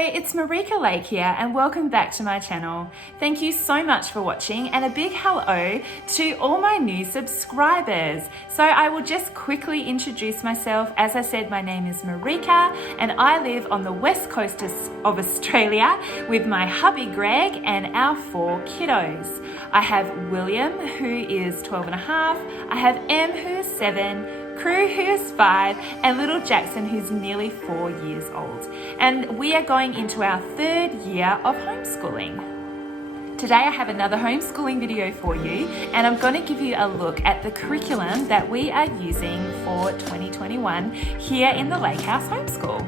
it's Marika Lake here and welcome back to my channel. Thank you so much for watching and a big hello to all my new subscribers. So I will just quickly introduce myself. As I said, my name is Marika and I live on the west coast of Australia with my hubby Greg and our 4 kiddos. I have William, who is 12 and a half. I have Em, who is 7. Crew, who is 5, and little Jackson, who's nearly 4 years old. And we are going into our 3rd year of homeschooling. Today I have another homeschooling video for you, and I'm going to give you a look at the curriculum that we are using for 2021 here in the Lake House Homeschool.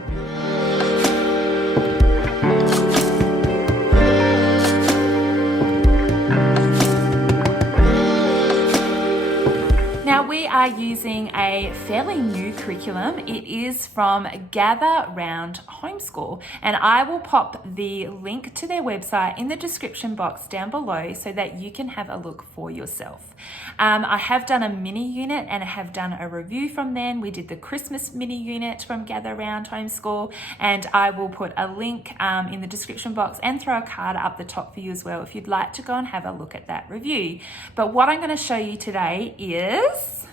Now we are using a fairly new curriculum. It is from Gather Round Homeschool, and I will pop the link to their website in the description box down below so that you can have a look for yourself. I have done a mini unit and I have done a review from them. We did the Christmas mini unit from Gather Round Homeschool, and I will put a link in the description box and throw a card up the top for you as well if you'd like to go and have a look at that review. But what I'm going to show you today is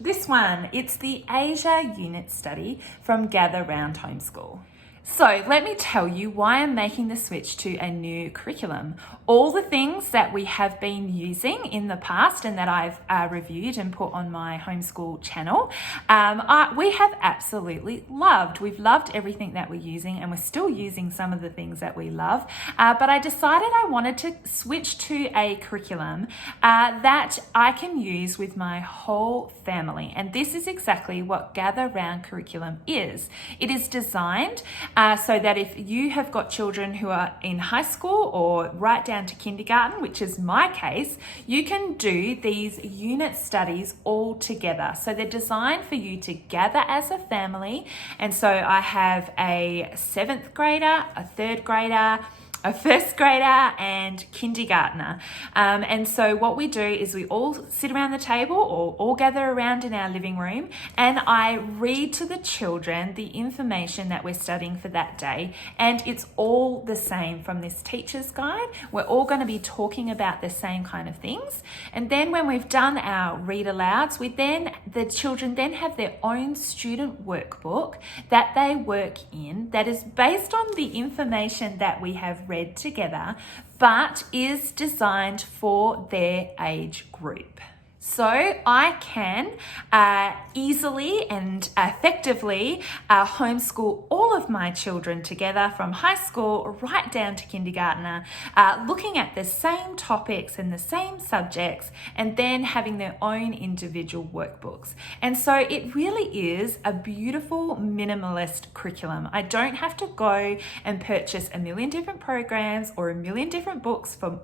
this one. It's the Asia unit study from Gather Round Homeschool. So let me tell you why I'm making the switch to a new curriculum. All the things that we have been using in the past and that I've reviewed and put on my homeschool channel, we have absolutely loved. We've loved everything that we're using, and we're still using some of the things that we love. But I decided I wanted to switch to a curriculum that I can use with my whole family. And this is exactly what Gather Round curriculum is. It is designed so that if you have got children who are in high school or right down to kindergarten, which is my case, you can do these unit studies all together. So they're designed for you to gather as a family. And so I have a 7th grader, a 3rd grader, a 1st grader and kindergartner. And so what we do is we all sit around the table or all gather around in our living room, and I read to the children the information that we're studying for that day. And it's all the same from this teacher's guide. We're all going to be talking about the same kind of things. And then when we've done our read-alouds, the children then have their own student workbook that they work in that is based on the information that we have read together, but is designed for their age group. So I can easily and effectively homeschool all of my children together from high school right down to kindergartner, looking at the same topics and the same subjects, and then having their own individual workbooks. And so it really is a beautiful minimalist curriculum. I don't have to go and purchase a million different programs or a million different books for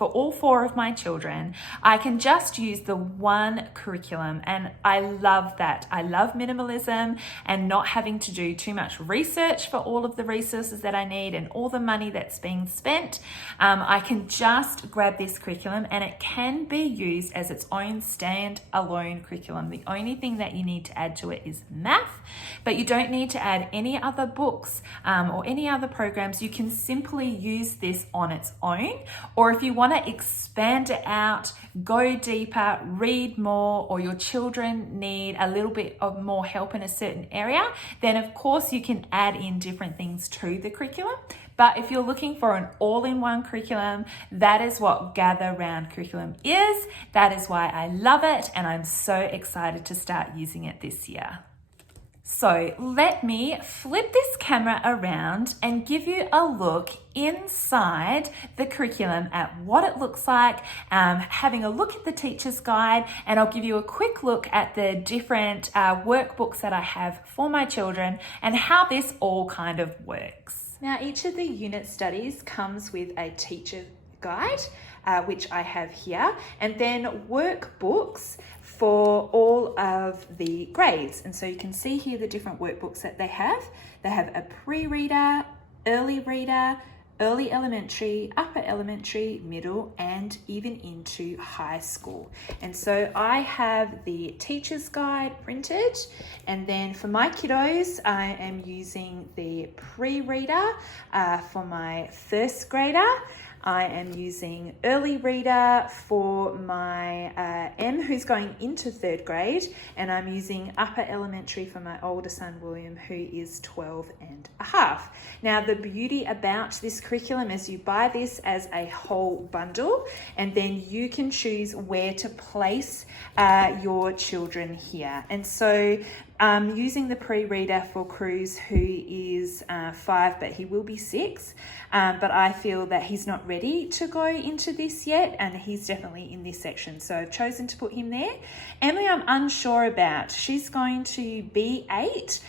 all 4 of my children. I can just use the one curriculum, and I love that. I love minimalism and not having to do too much research for all of the resources that I need and all the money that's being spent. I can just grab this curriculum and it can be used as its own stand-alone curriculum. The only thing that you need to add to it is math, but you don't need to add any other books or any other programs. You can simply use this on its own. Or if you want to expand it out, go deeper, read more, or your children need a little bit of more help in a certain area, then of course you can add in different things to the curriculum. But if you're looking for an all-in-one curriculum, that is what Gather Round curriculum is. That is why I love it, and I'm so excited to start using it this year. So let me flip this camera around and give you a look inside the curriculum at what it looks like, having a look at the teacher's guide, and I'll give you a quick look at the different workbooks that I have for my children and how this all kind of works. Now, each of the unit studies comes with a teacher guide, which I have here, and then workbooks for all of the grades. And so you can see here the different workbooks that they have. They have a pre-reader, early reader, early elementary, upper elementary, middle, and even into high school. And so I have the teacher's guide printed, and then for my kiddos, I am using the pre-reader for my first grader. I am using early reader for my M, who's going into third grade, and I'm using upper elementary for my older son William, who is 12 and a half. Now, the beauty about this curriculum is you buy this as a whole bundle, and then you can choose where to place your children here. And so using the pre-reader for Cruz, who is 5, but he will be 6. But I feel that he's not ready to go into this yet, and he's definitely in this section. So I've chosen to put him there. Emily, I'm unsure about. She's going to be 8.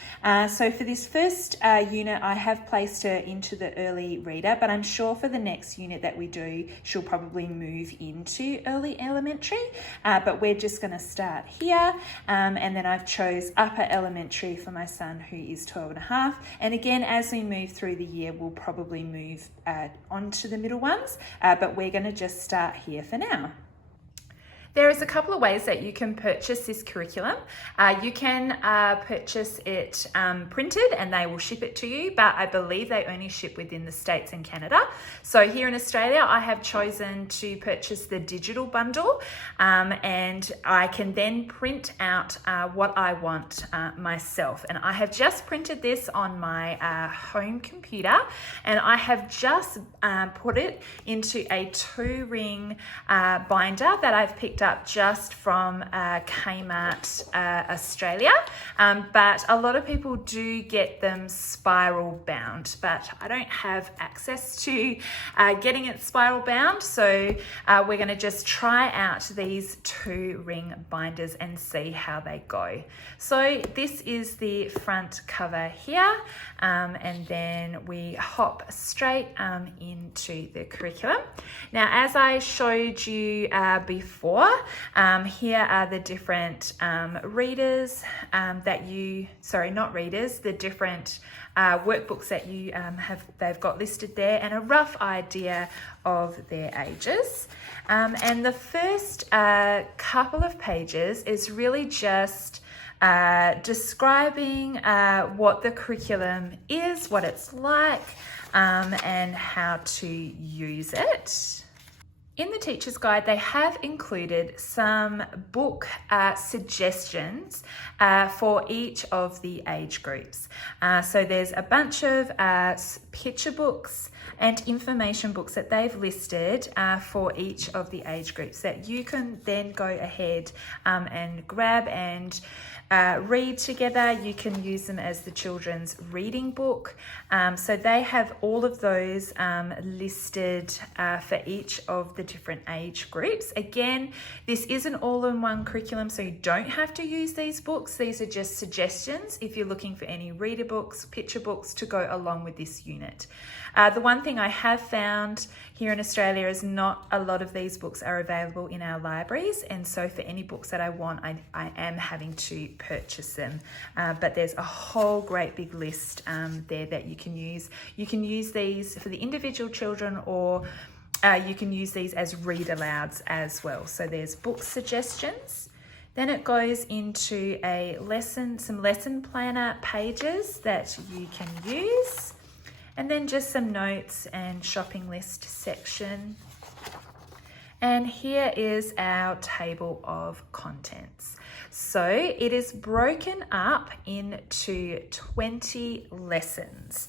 So for this first unit, I have placed her into the early reader, but I'm sure for the next unit that we do, she'll probably move into early elementary. But we're just going to start here. And then I've chose upper elementary for my son, who is 12 and a half. And again, as we move through the year, we'll probably move onto the middle ones, but we're going to just start here for now. There is a couple of ways that you can purchase this curriculum. You can purchase it printed and they will ship it to you, but I believe they only ship within the States and Canada. So here in Australia, I have chosen to purchase the digital bundle, and I can then print out what I want myself. And I have just printed this on my home computer, and I have just put it into a 2-ring binder that I've picked up just from Kmart Australia, but a lot of people do get them spiral bound, but I don't have access to getting it spiral bound, so we're going to just try out these 2-ring binders and see how they go. So this is the front cover here, and then we hop straight into the curriculum. Now, as I showed you before, here are the different readers that you, the different workbooks that you they've got listed there, and a rough idea of their ages. And the first couple of pages is really just describing what the curriculum is, what it's like, and how to use it. In the teacher's guide, they have included some book suggestions for each of the age groups. So there's a bunch of picture books and information books that they've listed for each of the age groups that you can then go ahead and grab and read together. You can use them as the children's reading book. So they have all of those listed for each of the different age groups. Again, this is an all-in-one curriculum, so you don't have to use these books. These are just suggestions if you're looking for any reader books, picture books to go along with this unit. The one thing I have found here in Australia is not a lot of these books are available in our libraries, and so for any books that I want, I am having to purchase them. But there's a whole great big list there that you can use. You can use these for the individual children, or you can use these as read-alouds as well. So there's book suggestions. Then it goes into some lesson planner pages that you can use. And then just some notes and shopping list section. And here is our table of contents. So it is broken up into 20 lessons.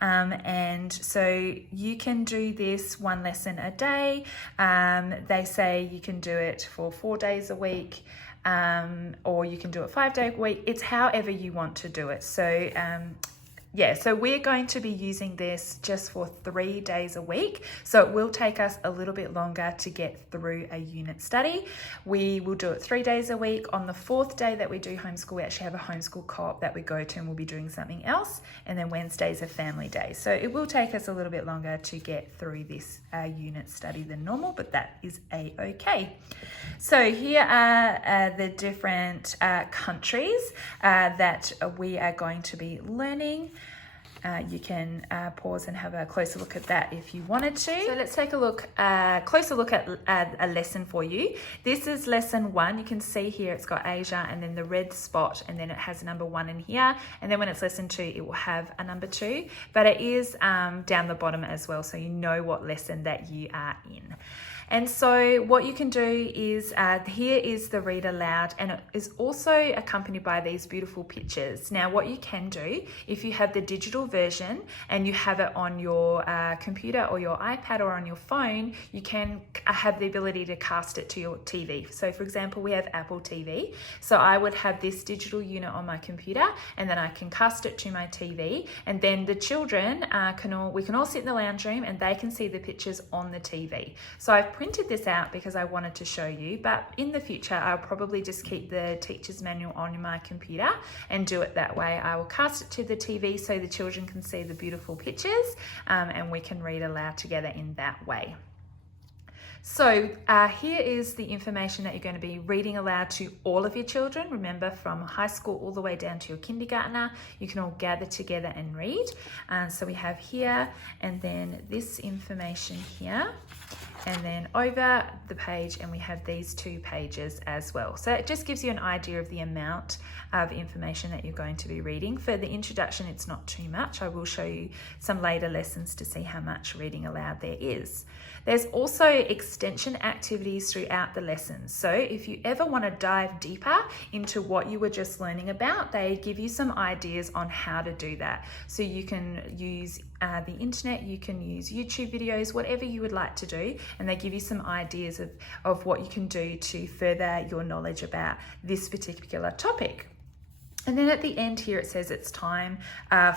And so you can do this one lesson a day. They say you can do it for 4 days a week, or you can do it 5 days a week. It's however you want to do it. So so we're going to be using this just for 3 days a week. So it will take us a little bit longer to get through a unit study. We will do it 3 days a week. On the 4th day that we do homeschool, we actually have a homeschool co-op that we go to, and we'll be doing something else. And then Wednesday's a family day. So it will take us a little bit longer to get through this unit study than normal, but that is a-okay. So here are the different countries that we are going to be learning. you can pause and have a closer look at that if you wanted to. So let's take a closer look at a lesson for you. This is lesson 1. You can see here it's got Asia and then the red spot, and then it has a number 1 in here. And then when it's lesson 2, it will have a number 2, but it is down the bottom as well, so you know what lesson that you are in. And so what you can do is, here is the read aloud, and it is also accompanied by these beautiful pictures. Now what you can do, if you have the digital version and you have it on your computer or your iPad or on your phone, you can have the ability to cast it to your TV. So for example, we have Apple TV. So I would have this digital unit on my computer, and then I can cast it to my TV, and then the children we can all sit in the lounge room and they can see the pictures on the TV. So I've printed this out because I wanted to show you, but in the future I'll probably just keep the teacher's manual on my computer and do it that way. I will cast it to the TV so the children can see the beautiful pictures, and we can read aloud together in that way. So here is the information that you're going to be reading aloud to all of your children. Remember, from high school all the way down to your kindergartner, you can all gather together and read. So we have here, and then this information here, and then over the page, and we have these 2 pages as well. So it just gives you an idea of the amount of information that you're going to be reading. For the introduction, it's not too much. I will show you some later lessons to see how much reading aloud there is. There's also extension activities throughout the lessons. So if you ever want to dive deeper into what you were just learning about, they give you some ideas on how to do that. So you can use the internet, you can use YouTube videos, whatever you would like to do, and they give you some ideas of what you can do to further your knowledge about this particular topic. And then at the end here, it says it's time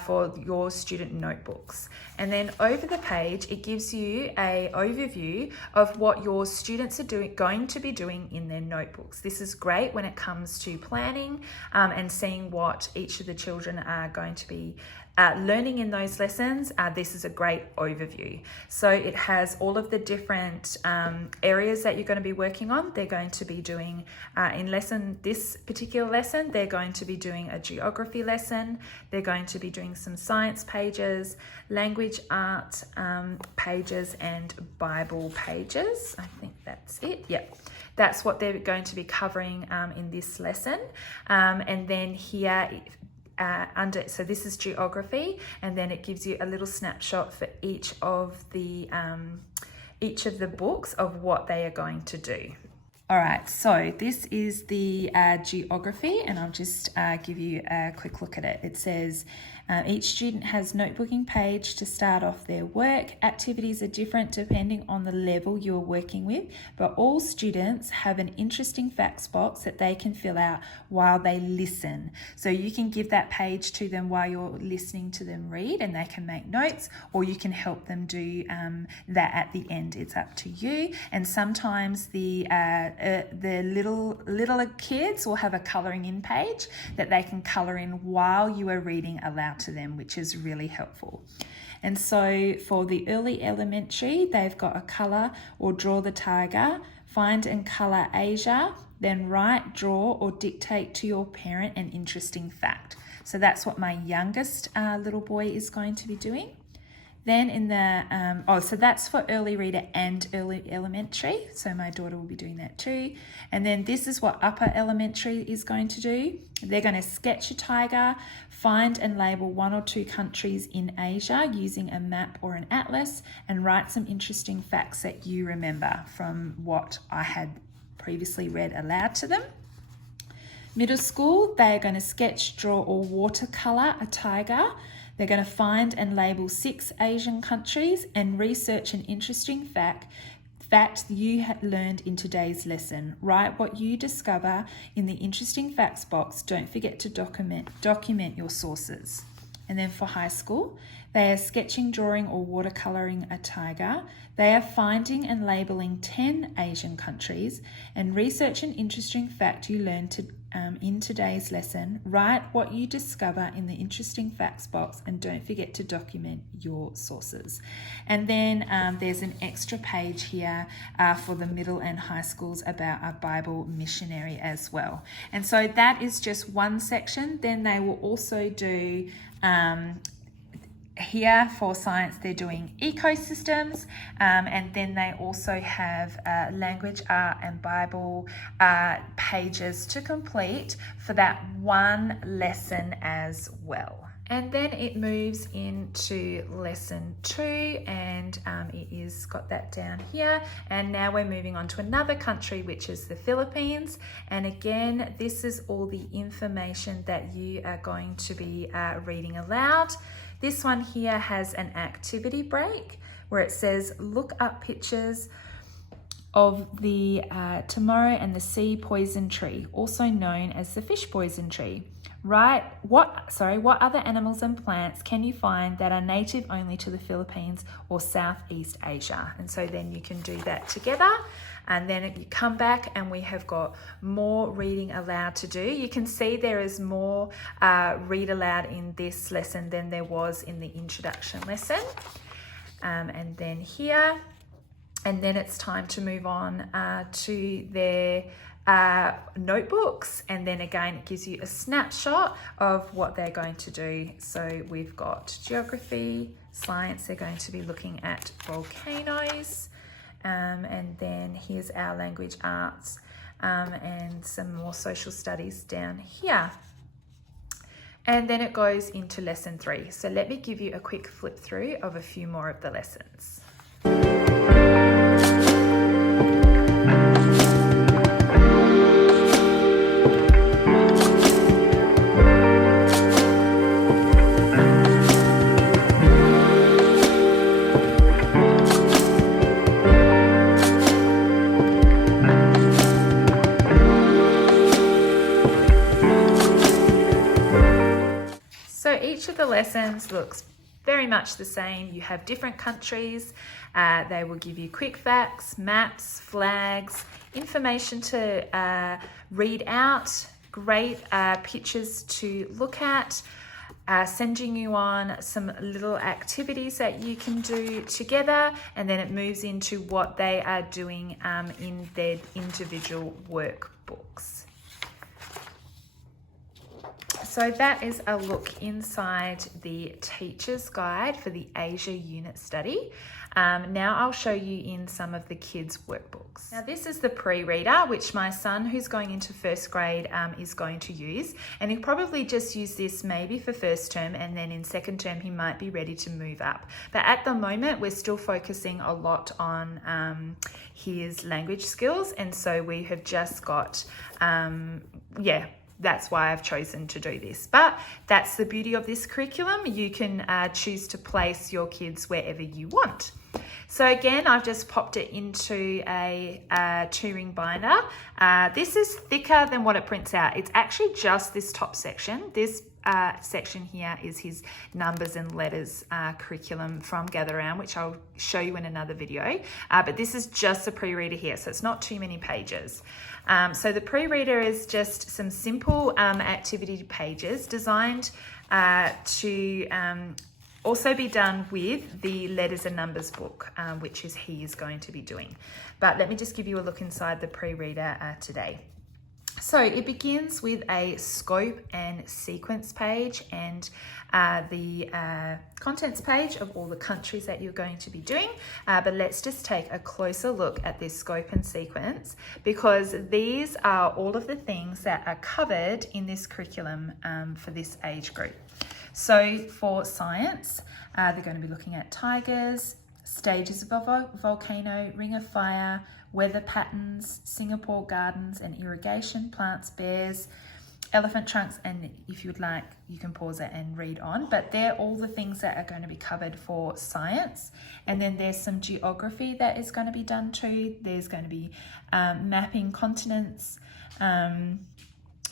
for your student notebooks. And then over the page, it gives you an overview of what your students are going to be doing in their notebooks. This is great when it comes to planning and seeing what each of the children are going to be learning in those lessons. This is a great overview. So it has all of the different areas that you're going to be working on. They're going to be doing this particular lesson, they're going to be doing a geography lesson. They're going to be doing some science pages, language art pages, and Bible pages. I think that's it. Yep. That's what they're going to be covering in this lesson. And then here, so this is geography, and then it gives you a little snapshot for each of the books of what they are going to do. All right, so this is the geography, and I'll just give you a quick look at it. It says, each student has notebooking page to start off their work. Activities are different depending on the level you're working with, but all students have an interesting facts box that they can fill out while they listen. So you can give that page to them while you're listening to them read, and they can make notes, or you can help them do that at the end. It's up to you. And sometimes the littler kids will have a colouring in page that they can colour in while you are reading aloud to them, which is really helpful. And so for the early elementary, they've got a colour or draw the tiger, find and colour Asia, then write, draw, or dictate to your parent an interesting fact. So that's what my youngest little boy is going to be doing. Then in the, so that's for early reader and early elementary. So my daughter will be doing that too. And then this is what upper elementary is going to do. They're going to sketch a tiger, find and label 1 or 2 countries in Asia using a map or an atlas, and write some interesting facts that you remember from what I had previously read aloud to them. Middle school, they are going to sketch, draw, or watercolor a tiger. They're going to find and label 6 Asian countries and research an interesting fact you had learned in today's lesson. Write what you discover in the interesting facts box. Don't forget to document your sources. And then for high school, they are sketching, drawing, or watercoloring a tiger. They are finding and labeling 10 Asian countries and research an interesting fact you learned in today's lesson. Write what you discover in the interesting facts box, and don't forget to document your sources. And then there's an extra page here for the middle and high schools about a Bible missionary as well. And so that is just one section. Then they will also do here for science, they're doing ecosystems, and then they also have language, art and Bible pages to complete for that one lesson as well. And then it moves into lesson 2, and it is got that down here. And now we're moving on to another country, which is the Philippines. And again, this is all the information that you are going to be reading aloud. This one here has an activity break where it says, look up pictures of the tamaro and the sea poison tree, also known as the fish poison tree. What other animals and plants can you find that are native only to the Philippines or Southeast Asia? And so then you can do that together. And then you come back and we have got more reading aloud to do. You can see there is more read aloud in this lesson than there was in the introduction lesson. And then here, and then it's time to move on to their notebooks, and then again it gives you a snapshot of what they're going to do. So we've got geography, science, they're going to be looking at volcanoes, and then here's our language arts, and some more social studies down here. And then it goes into lesson 3. So let me give you a quick flip through of a few more of the lessons. Each of the lessons looks very much the same. You have different countries. They will give you quick facts, maps, flags, information to read out, great pictures to look at, sending you on some little activities that you can do together, and then it moves into what they are doing in their individual workbooks. So that is a look inside the teacher's guide for the Asia unit study. Now I'll show you in some of the kids' workbooks. Now this is the pre-reader, which my son, who's going into first grade, is going to use. And he'll probably just use this maybe for first term, and then in second term he might be ready to move up. But at the moment we're still focusing a lot on his language skills, and so we have just got, that's why I've chosen to do this. But that's the beauty of this curriculum. You can choose to place your kids wherever you want. So again, I've just popped it into a 2-ring binder. This is thicker than what it prints out. It's actually just this top section. This section here is his numbers and letters curriculum from Gather Round, which I'll show you in another video. But this is just a pre-reader here, so it's not too many pages. So the pre-reader is just some simple activity pages designed to also be done with the letters and numbers book, which is he is going to be doing. But let me just give you a look inside the pre-reader today. So it begins with a scope and sequence page, and the contents page of all the countries that you're going to be doing. But let's just take a closer look at this scope and sequence, because these are all of the things that are covered in this curriculum for this age group. So for science, they're going to be looking at tigers, stages of a volcano, ring of fire, weather patterns, Singapore gardens and irrigation, plants, bears, elephant trunks, and if you'd like, you can pause it and read on. But they're all the things that are going to be covered for science. And then there's some geography that is going to be done too. There's going to be mapping continents,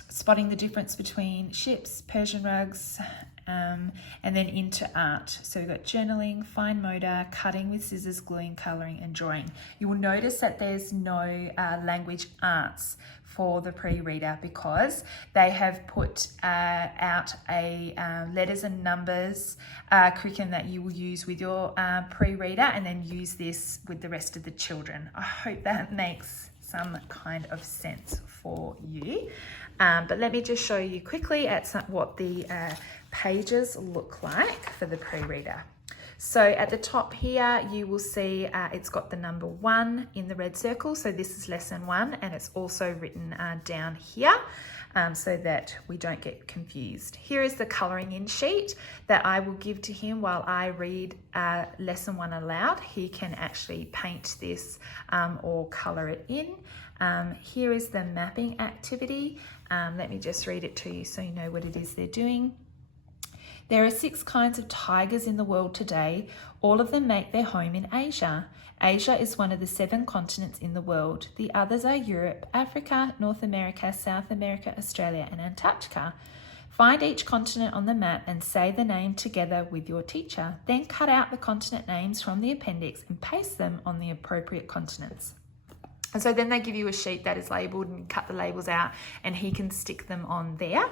spotting the difference between ships, Persian rugs, and then into art. So we've got journaling, fine motor, cutting with scissors, gluing, colouring and drawing. You will notice that there's no language arts for the pre-reader, because they have put out a letters and numbers curriculum that you will use with your pre-reader, and then use this with the rest of the children. I hope that makes some kind of sense for you. But let me just show you quickly at what the pages look like for the pre-reader. So at the top here, you will see it's got the number 1 in the red circle. So this is lesson 1, and it's also written down here so that we don't get confused. Here is the colouring in sheet that I will give to him while I read lesson 1 aloud. He can actually paint this or colour it in. Here is the mapping activity. Let me just read it to you so you know what it is they're doing. There are 6 kinds of tigers in the world today. All of them make their home in Asia. Asia is one of the 7 continents in the world. The others are Europe, Africa, North America, South America, Australia, and Antarctica. Find each continent on the map and say the name together with your teacher. Then cut out the continent names from the appendix and paste them on the appropriate continents. And so then they give you a sheet that is labelled, and cut the labels out, and he can stick them on there.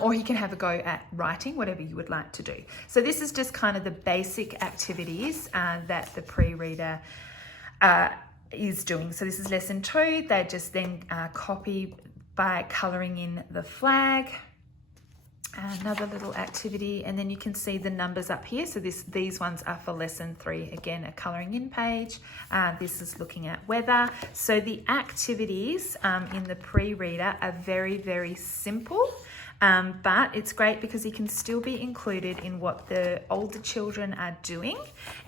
Or he can have a go at writing, whatever you would like to do. So this is just kind of the basic activities that the pre-reader is doing. So this is lesson 2. They just then copy by colouring in the flag. Another little activity, and then you can see the numbers up here. So these ones are for lesson 3. Again, a colouring in page. This is looking at weather. So the activities in the pre-reader are very, very simple. But it's great because he can still be included in what the older children are doing.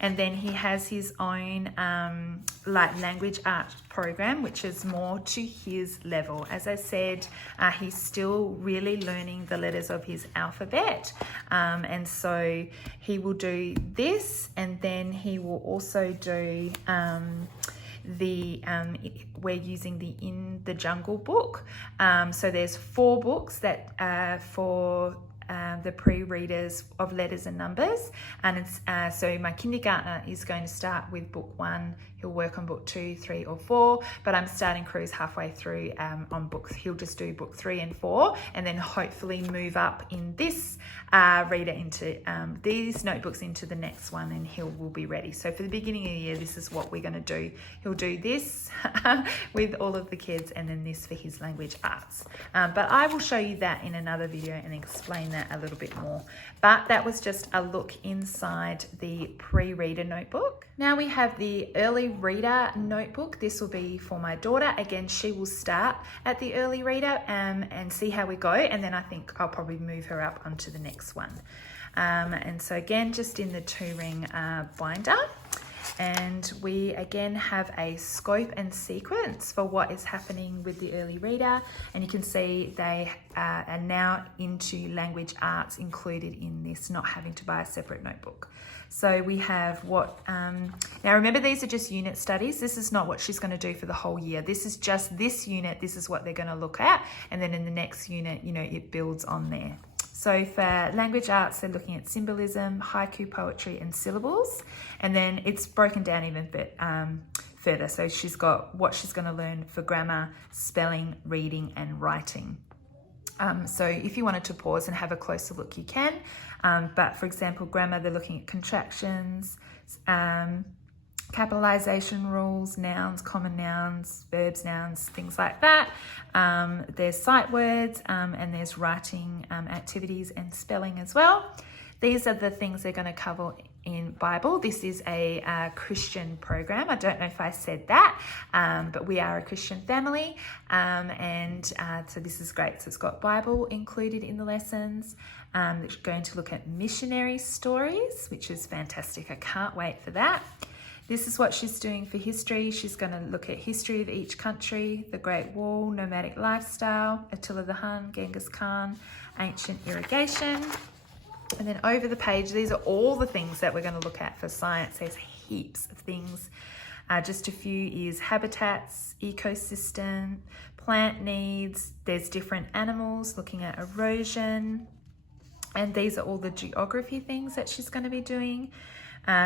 And then he has his own language arts program, which is more to his level. As I said, he's still really learning the letters of his alphabet. And so he will do this, and then he will also do we're using the In the Jungle book. So there's 4 books that for the pre-readers of letters and numbers, and it's so my kindergartner is going to start with book 1. He'll work on book 2, 3, or 4, but I'm starting Cruz halfway through on books. He'll just do book 3 and 4, and then hopefully move up in this reader into these notebooks into the next one, and will be ready. So for the beginning of the year, this is what we're going to do. He'll do this with all of the kids, and then this for his language arts. But I will show you that in another video and explain that a little bit more. But that was just a look inside the pre-reader notebook. Now we have the early reader notebook. This will be for my daughter. Again, she will start at the early reader and see how we go, and then I think I'll probably move her up onto the next one. And so again, just in the 2-ring binder. And we again have a scope and sequence for what is happening with the early reader, and you can see they are now into language arts included in this, not having to buy a separate notebook. So we have what, now remember, these are just unit studies. This is not what she's going to do for the whole year. This is just this unit. This is what they're going to look at, and then in the next unit, it builds on there. So for language arts, they're looking at symbolism, haiku poetry, and syllables. And then it's broken down even a bit further. So she's got what she's going to learn for grammar, spelling, reading, and writing. So if you wanted to pause and have a closer look, you can. But for example, grammar, they're looking at contractions, capitalization rules, nouns, common nouns, verbs, nouns, things like that. There's sight words, and there's writing activities and spelling as well. These are the things they're going to cover in Bible. This is a Christian program. I don't know if I said that, but we are a Christian family, and so this is great. So it's got Bible included in the lessons. It's going to look at missionary stories, which is fantastic. I can't wait for that. This is what she's doing for history. She's going to look at history of each country, the Great Wall, nomadic lifestyle, Attila the Hun, Genghis Khan, ancient irrigation. And then over the page, these are all the things that we're going to look at for science. There's heaps of things. Just a few is habitats, ecosystem, plant needs. There's different animals, looking at erosion. And these are all the geography things that she's going to be doing.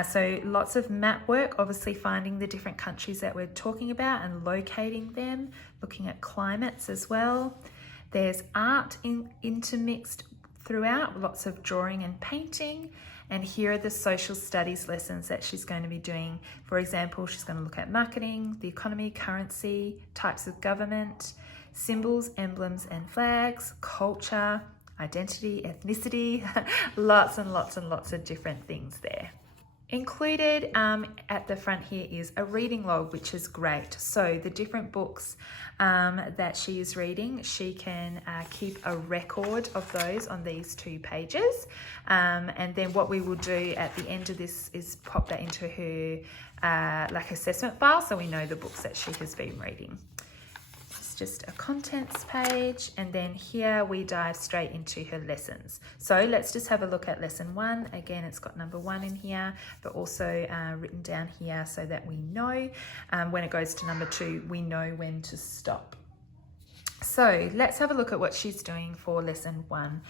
So lots of map work, obviously finding the different countries that we're talking about and locating them, looking at climates as well. There's art intermixed throughout, lots of drawing and painting. And here are the social studies lessons that she's going to be doing. For example, she's going to look at marketing, the economy, currency, types of government, symbols, emblems and flags, culture, identity, ethnicity, lots and lots and lots of different things there. Included at the front here is a reading log, which is great. So the different books that she is reading, she can keep a record of those on these 2 pages. And then what we will do at the end of this is pop that into her assessment file, so we know the books that she has been reading. Just a contents page, and then here we dive straight into her lessons. So let's just have a look at lesson 1. Again, it's got number 1 in here, but also written down here so that we know when it goes to number 2, we know when to stop. So let's have a look at what she's doing for lesson 1.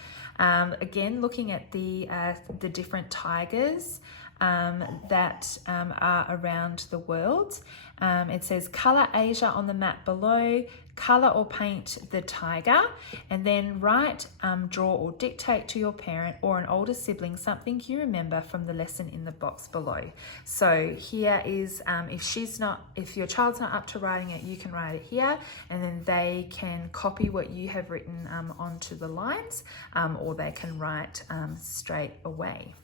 Again, looking at the different tigers that are around the world. It says colour Asia on the map below, colour or paint the tiger, and then write, draw or dictate to your parent or an older sibling something you remember from the lesson in the box below. So here is, if your child's not up to writing it, you can write it here, and then they can copy what you have written onto the lines, or they can write straight away.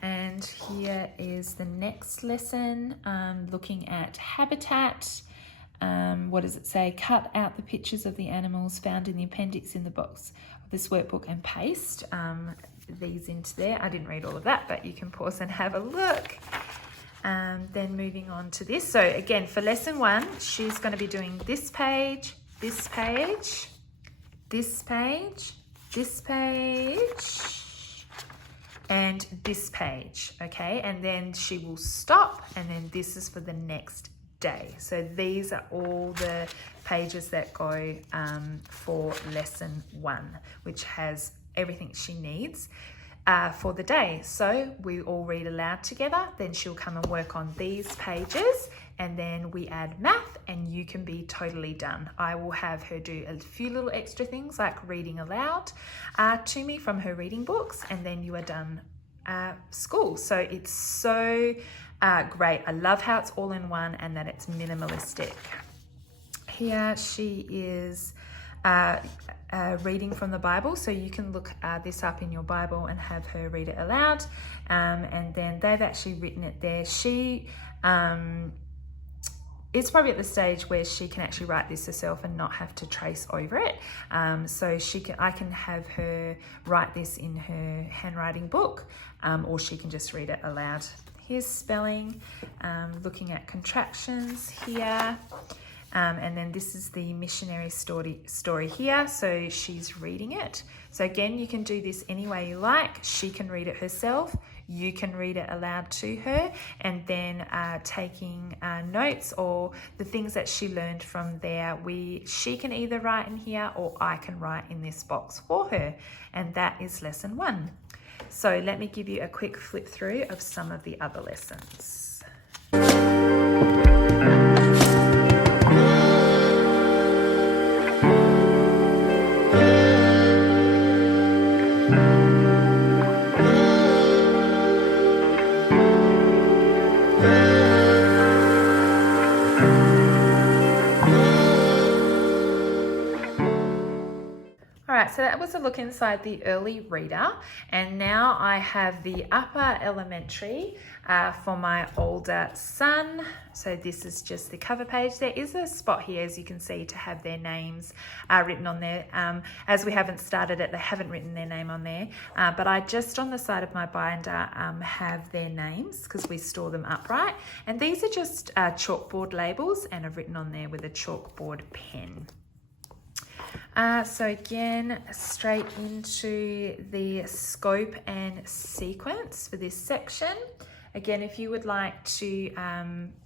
And here is the next lesson, looking at habitat. What does it say? Cut out the pictures of the animals found in the appendix in the box of this workbook and paste these into there. I didn't read all of that, but you can pause and have a look. Then moving on to this. So again, for lesson 1, she's going to be doing this page, this page, this page, this page, and this page, okay? And then she will stop, and then this is for the next day. So these are all the pages that go for lesson 1, which has everything she needs for the day. So we all read aloud together, then she'll come and work on these pages, and then we add math, and you can be totally done. I will have her do a few little extra things like reading aloud to me from her reading books, and then you are done school. So it's so great. I love how it's all in one and that it's minimalistic. Here she is reading from the Bible, so you can look this up in your Bible and have her read it aloud, and then they've actually written it there. She it's probably at the stage where she can actually write this herself and not have to trace over it. So I can have her write this in her handwriting book, or she can just read it aloud. Here's spelling, looking at contractions here. And then this is the missionary story here. So she's reading it. So again, you can do this any way you like. She can read it herself. You can read it aloud to her, and then taking notes or the things that she learned from there, she can either write in here or I can write in this box for her. And that is lesson 1. So let me give you a quick flip through of some of the other lessons. So that was a look inside the early reader, and now I have the upper elementary for my older son. So this is just the cover page. There is a spot here, as you can see, to have their names written on there. As we haven't started it, they haven't written their name on there, but I just on the side of my binder have their names because we store them upright, and these are just chalkboard labels and are written on there with a chalkboard pen. So again, straight into the scope and sequence for this section. Again, if you would like to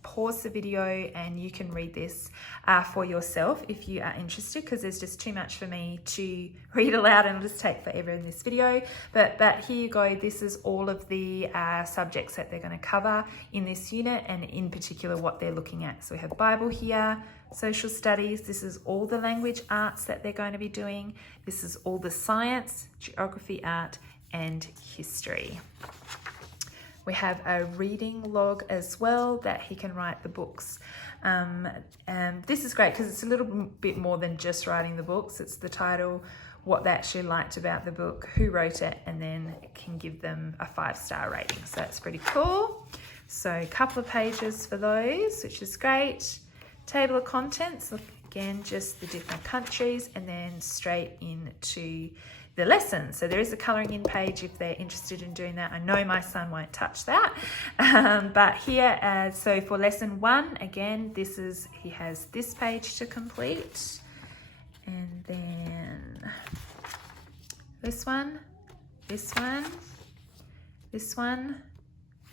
pause the video and you can read this for yourself if you are interested, because there's just too much for me to read aloud and it'll just take forever in this video. But here you go. This is all of the subjects that they're going to cover in this unit, and in particular what they're looking at. So we have Bible here, social studies. This is all the language arts that they're going to be doing. This is all the science, geography, art, and history. We have a reading log as well that he can write the books. And this is great because it's a little bit more than just writing the books. It's the title, what they actually liked about the book, who wrote it, and then it can give them a 5-star rating. So that's pretty cool. So a couple of pages for those, which is great. Table of contents, again, just the different countries, and then straight into the lesson. So there is a colouring in page if they're interested in doing that. I know my son won't touch that. But here, so for lesson 1, again, he has this page to complete. And then this one, this one, this one,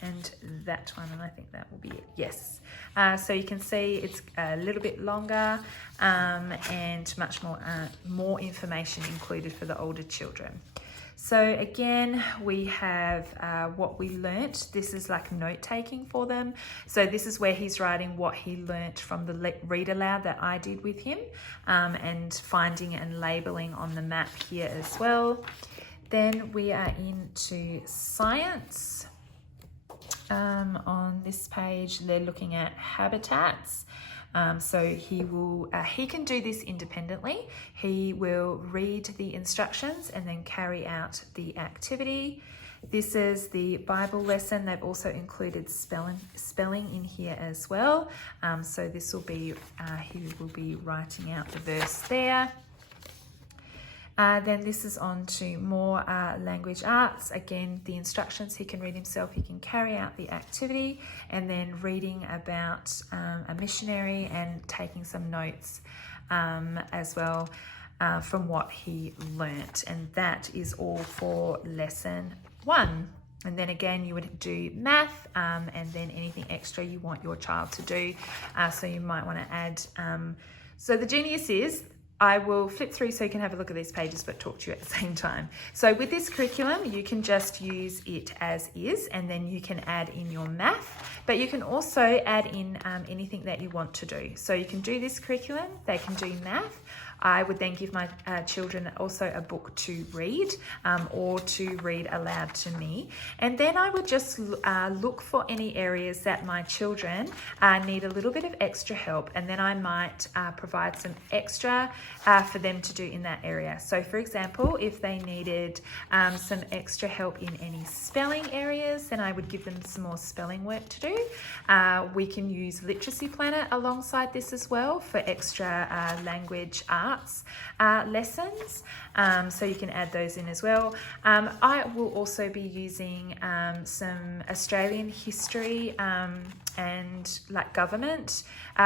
and that one, and I think that will be it. Yes. So you can see it's a little bit longer and much more information included for the older children. So again, we have what we learnt. This is like note taking for them. So this is where he's writing what he learnt from the read aloud that I did with him, and finding and labeling on the map here as well. Then we are into science. On this page, they're looking at habitats. So he can do this independently. He will read the instructions and then carry out the activity. This is the Bible lesson. They've also included spelling in here as well. So this will be, he will be writing out the verse there. Then this is on to more language arts. Again, the instructions he can read himself, he can carry out the activity, and then reading about a missionary and taking some notes as well from what he learnt. And that is all for lesson 1. And then again, you would do math and then anything extra you want your child to do. So you might want to add, so the genius is, I will flip through so you can have a look at these pages but talk to you at the same time. So with this curriculum, you can just use it as is, and then you can add in your math, but you can also add in anything that you want to do. So you can do this curriculum, they can do math. I would then give my children also a book to read or to read aloud to me. And then I would just look for any areas that my children need a little bit of extra help. And then I might provide some extra for them to do in that area. So for example, if they needed some extra help in any spelling areas, then I would give them some more spelling work to do. We can use Literacy Planner alongside this as well for extra language arts lessons, so you can add those in as well. I will also be using some Australian history and like government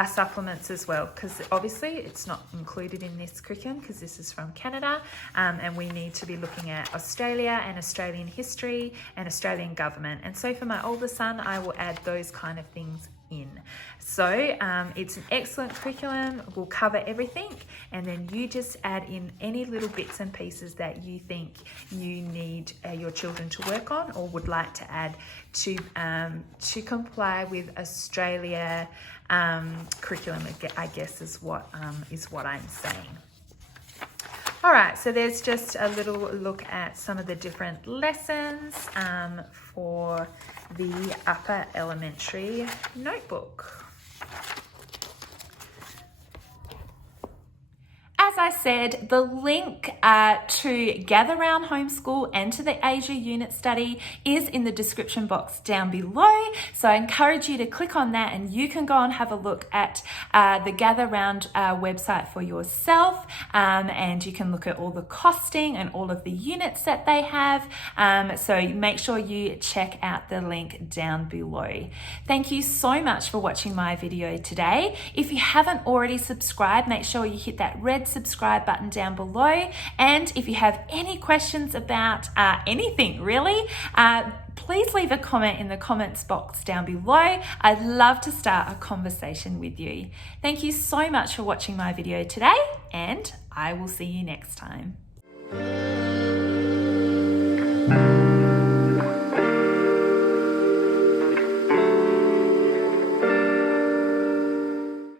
supplements as well, because obviously it's not included in this curriculum because this is from Canada, and we need to be looking at Australia and Australian history and Australian government. And so for my older son, I will add those kind of things in. So it's an excellent curriculum, will cover everything, and then you just add in any little bits and pieces that you think you need your children to work on or would like to add to comply with Australia curriculum, I guess is what I'm saying. All right, so there's just a little look at some of the different lessons for the upper elementary notebook. As I said, the link to Gather Round Homeschool and to the Asia Unit Study is in the description box down below. So I encourage you to click on that and you can go and have a look at the Gather Round website for yourself, and you can look at all the costing and all of the units that they have. So make sure you check out the link down below. Thank you so much for watching my video today. If you haven't already subscribed, make sure you hit that red subscribe button down below. And if you have any questions about anything really, please leave a comment in the comments box down below. I'd love to start a conversation with you. Thank you so much for watching my video today, and I will see you next time.